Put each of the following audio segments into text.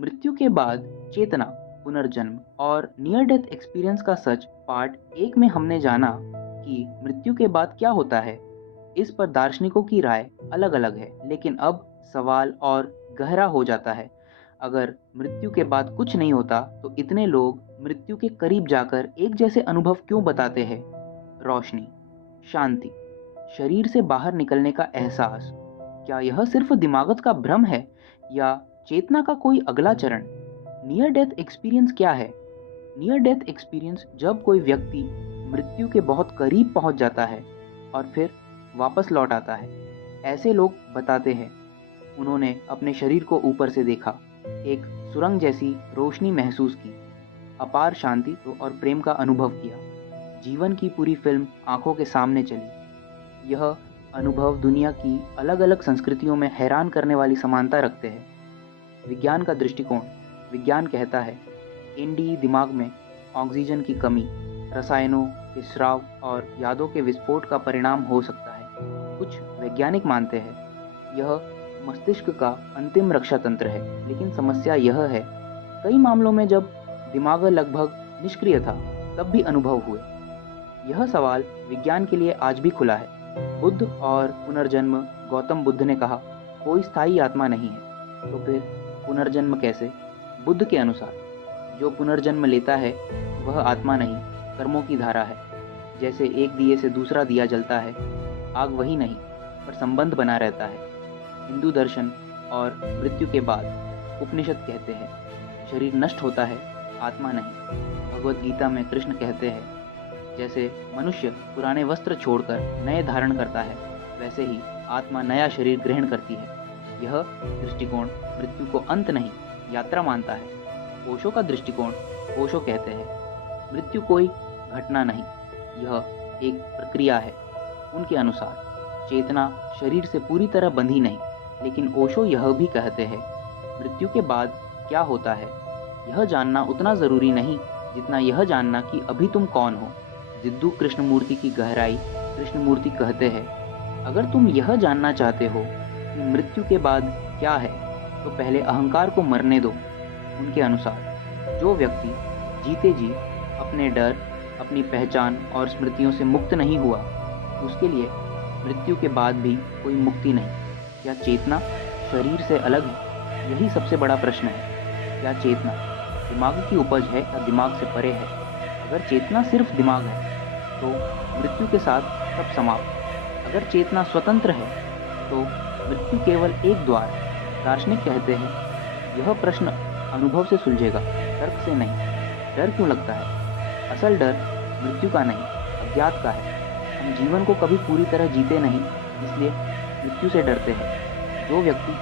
मृत्यु के बाद चेतना, पुनर्जन्म और नियर डेथ एक्सपीरियंस का सच पार्ट एक में हमने जाना कि मृत्यु के बाद क्या होता है। इस पर दार्शनिकों की राय अलग अलग है, लेकिन अब सवाल और गहरा हो जाता है। अगर मृत्यु के बाद कुछ नहीं होता तो इतने लोग मृत्यु के करीब जाकर एक जैसे अनुभव क्यों बताते हैं? रोशनी, शांति, शरीर से बाहर निकलने का एहसास, क्या यह सिर्फ दिमागत का भ्रम है या चेतना का कोई अगला चरण? नियर डेथ एक्सपीरियंस क्या है? नियर डेथ एक्सपीरियंस जब कोई व्यक्ति मृत्यु के बहुत करीब पहुंच जाता है और फिर वापस लौट आता है। ऐसे लोग बताते हैं उन्होंने अपने शरीर को ऊपर से देखा, एक सुरंग जैसी रोशनी महसूस की, अपार शांति और प्रेम का अनुभव किया। जीवन की पूरी फिल्म आंखों के सामने चली। यह अनुभव दुनिया की अलग अलग संस्कृतियों में हैरान करने वाली समानता रखते हैं। विज्ञान का दृष्टिकोण, विज्ञान कहता है एनडी दिमाग में ऑक्सीजन की कमी, रसायनों के स्राव और यादों के विस्फोट का परिणाम हो सकता है। कुछ वैज्ञानिक मानते हैं यह मस्तिष्क का अंतिम रक्षा तंत्र है, लेकिन समस्या यह है कई मामलों में जब दिमाग लगभग निष्क्रिय था तब भी अनुभव हुए। यह सवाल विज्ञान के लिए आज भी खुला है। बुद्ध और पुनर्जन्म, गौतम बुद्ध ने कहा कोई स्थायी आत्मा नहीं है, तो फिर पुनर्जन्म कैसे? बुद्ध के अनुसार जो पुनर्जन्म लेता है वह आत्मा नहीं, कर्मों की धारा है। जैसे एक दिए से दूसरा दिया जलता है, आग वही नहीं पर संबंध बना रहता है। हिंदू दर्शन और मृत्यु के बाद उपनिषद कहते हैं शरीर नष्ट होता है, आत्मा नहीं। भगवत गीता में कृष्ण कहते हैं जैसे मनुष्य पुराने वस्त्र छोड़कर नए धारण करता है, वैसे ही आत्मा नया शरीर ग्रहण करती है। यह दृष्टिकोण मृत्यु को अंत नहीं, यात्रा मानता है। ओशो का दृष्टिकोण, ओशो कहते हैं मृत्यु कोई घटना नहीं, यह एक प्रक्रिया है। उनके अनुसार चेतना शरीर से पूरी तरह बंधी नहीं, लेकिन ओशो यह भी कहते हैं मृत्यु के बाद क्या होता है यह जानना उतना ज़रूरी नहीं जितना यह जानना कि अभी तुम कौन हो। जिद्दू कृष्णमूर्ति की गहराई, कृष्णमूर्ति कहते हैं अगर तुम यह जानना चाहते हो कि मृत्यु के बाद क्या है तो पहले अहंकार को मरने दो। उनके अनुसार जो व्यक्ति जीते जी अपने डर, अपनी पहचान और स्मृतियों से मुक्त नहीं हुआ, उसके लिए मृत्यु के बाद भी कोई मुक्ति नहीं। क्या चेतना शरीर से अलग है? यही सबसे बड़ा प्रश्न है। क्या चेतना दिमाग की उपज है या दिमाग से परे है? अगर चेतना सिर्फ दिमाग है तो मृत्यु के साथ सब समाप्त। अगर चेतना स्वतंत्र है तो मृत्यु केवल एक द्वार। दार्शनिक कहते हैं यह प्रश्न अनुभव से सुलझेगा, तर्क से नहीं। डर क्यों लगता है? असल डर मृत्यु का नहीं, अज्ञात का है। हम जीवन को कभी पूरी तरह जीते नहीं, इसलिए मृत्यु से डरते हैं। जो व्यक्ति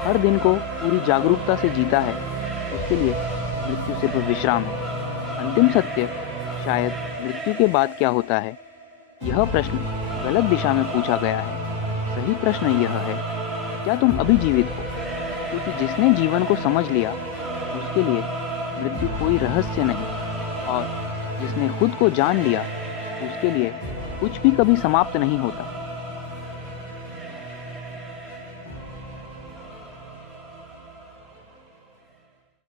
हर दिन को पूरी जागरूकता से जीता है उसके लिए मृत्यु सिर्फ विश्राम है। अंतिम सत्य शायद मृत्यु के बाद क्या होता है? यह प्रश्न गलत दिशा में पूछा गया है। सही प्रश्न यह है क्या तुम अभी जीवित हो? क्योंकि जिसने जीवन को समझ लिया उसके लिए मृत्यु कोई रहस्य नहीं, और जिसने खुद को जान लिया उसके लिए कुछ भी कभी समाप्त नहीं होता।